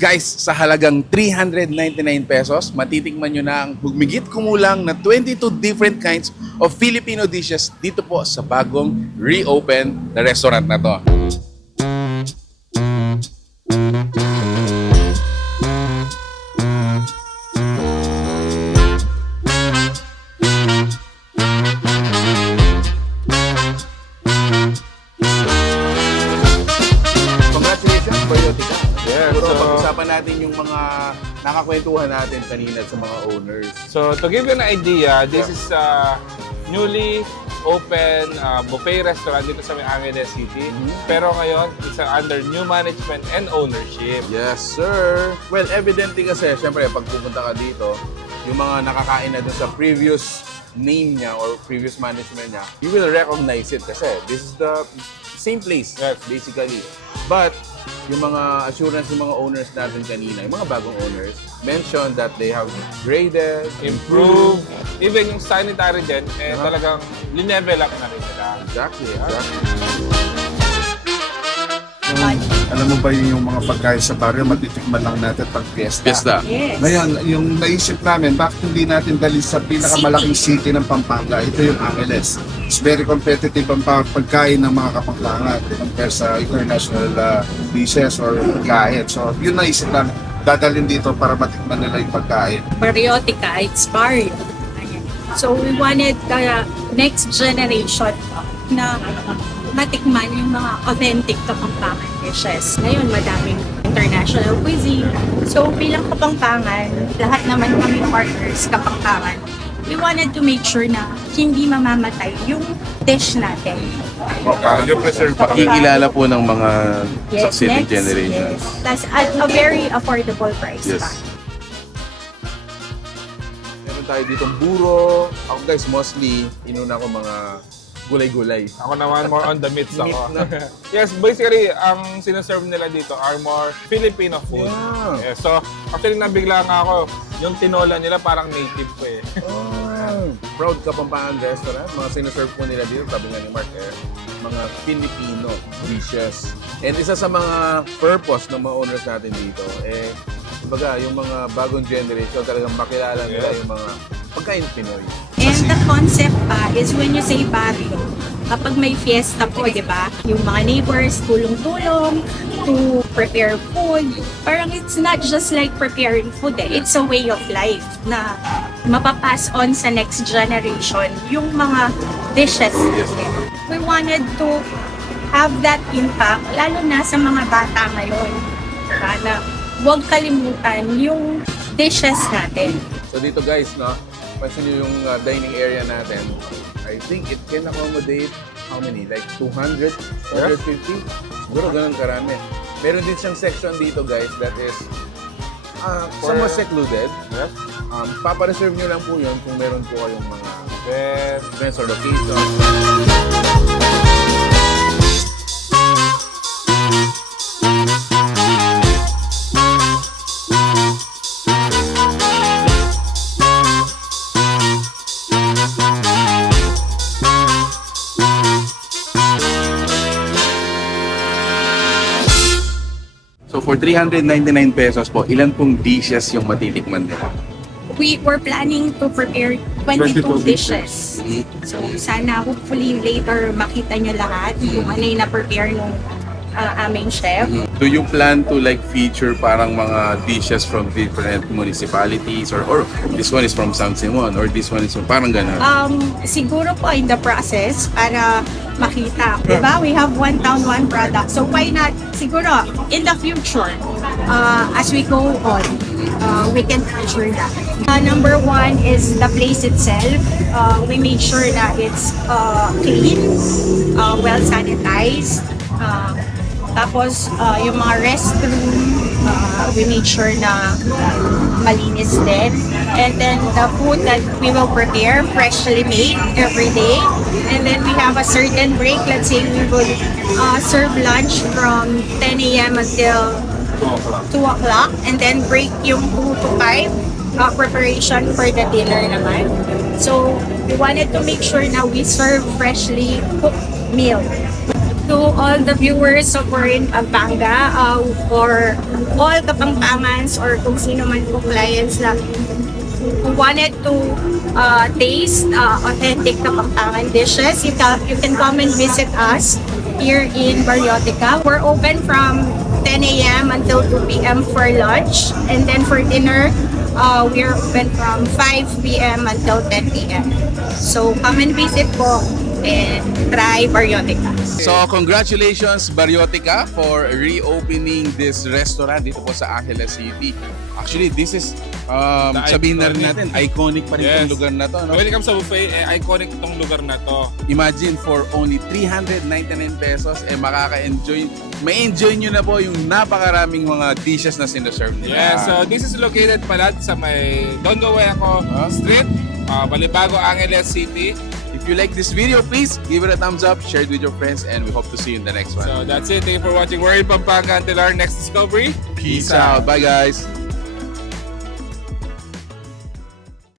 Guys, sa halagang 399 pesos, matitikman nyo na ang hugmigit kumulang na 22 different kinds of Filipino dishes dito po sa bagong reopen na restaurant na to. Congratulations, Bariotica. Yeah, Siguro so- pag-usapan natin yung mga nakakwentuhan natin kanina sa mga owners. So, to give you an idea, this is a newly open buffet restaurant dito sa Angeles City. Pero ngayon, it's under new management and ownership. Yes, sir. Well, evidently kasi, syempre, pag pupunta ka dito, yung mga nakakain na dun sa previous name niya or previous management niya, you will recognize it kasi this is the same place, Yes. basically. But, yung mga assurance ng mga owners natin kanina, yung mga bagong owners, mentioned that they have graded, Improve. Even yung sanitary din, talagang linevel up na rin nila. Exactly. Alam mo ba yung mga pagkain sa baryo, matitikman lang natin pag Fiesta? Yes. Ngayon, yung naisip namin, bakit hindi natin dali sa pinakamalaking city ng Pampanga? Ito yung Angeles. It's very competitive ang pagkain ng mga Kapampangan compare sa international dishes or pagkain. So, yun naisip namin, dadalhin dito para matikman nila yung pagkain. Bariotica, it's Bario. Ayan. So we wanted the next generation na matikman yung mga authentic Kapampangan dishes. Ngayon, madaming international cuisine. So bilang Kapampangan, lahat naman kami partners Kapampangan, we wanted to make sure na hindi mamamatay yung dish natin. You preserve pa. Pakikilala po ng mga succeeding next, generations. yes. That's at a very affordable price. Yes. pa. Meron tayo ditong buro. Ako guys, mostly, inuna ko mga gulay-gulay. Ako naman, more on the meats ako. Meat na. Yes, basically, ang sinaserve nila dito are more Filipino food. Yeah. Yes, so, actually, nabigla nga ako. Yung tinola nila parang native ko eh. Proud Kapampangan restaurant. Mga sinaserve po nila dito, sabi nga ni Mark, mga Filipino dishes. And isa sa mga purpose ng mga owners natin dito, kumbaga, yung mga bagong generation, talagang makilala nila yung mga pagkain Pinoy. And the concept pa is when you say barrio, kapag may fiesta po, di ba? Yung mga neighbors, tulong-tulong to prepare food. Parang it's not just like preparing food It's a way of life na mapapass on sa next generation yung mga dishes. We wanted to have that impact, lalo na sa mga bata ngayon. Diba? Na huwag kalimutan yung dishes natin. So dito guys, no, pansin nyo yung dining area natin. I think it can accommodate how many? Like 200? 250? Siguro ganun karami. Meron din siyang section dito guys that is somewhat secluded. Yes. Papareserve nyo lang po yun kung meron po kayong mga events or location. So for 399 pesos po, ilan pong dishes yung matitikman nila? We were planning to prepare 22 dishes. So sana hopefully later makita nyo lahat kung ano yung na-prepare nung aming chef. Do you plan to like feature parang mga dishes from different municipalities or this one is from San Simon or this one is from parang gano'n? Siguro po in the process para makita. Diba? We have one town, one product. So why not? Siguro in the future, as we go on, we can feature that. Number one is the place itself. We made sure that it's clean, well sanitized. Tapos, yung mga restroom, we made sure na malinis din. And then, the food that we will prepare, freshly made every day. And then, we have a certain break. Let's say we will serve lunch from 10 a.m. until 2 o'clock. And then, break yung 2 to 5 preparation for the dinner naman. So, we wanted to make sure na we serve freshly cooked meal. to all the viewers of We're in Pampanga, or all Kapampangans or kung sino man po clients na who wanted to taste authentic Kapampangan dishes. You can come and visit us here in Bariotica. We're open from 10 a.m. until 2 p.m. for lunch, and then for dinner, we're open from 5 p.m. until 10 p.m. So come and visit po and try Bariotica. So, congratulations Bariotica for reopening this restaurant dito po sa Angeles City. Actually, this is, sabihin na rin natin, iconic pa rin Yes. itong lugar na to. No? When it comes sa buffet, iconic itong lugar na to. Imagine for only 399 pesos, may enjoy nyo na po yung napakaraming mga dishes na sinaserve nila. Yeah, so this is located pala sa may Don Gueco Street, Balibago, Angeles City. If you like this video, please give it a thumbs up, share it with your friends, and we hope to see you in the next one. So that's it. Thank you for watching We're in Pampanga. Until our next discovery. Peace out. Bye, guys.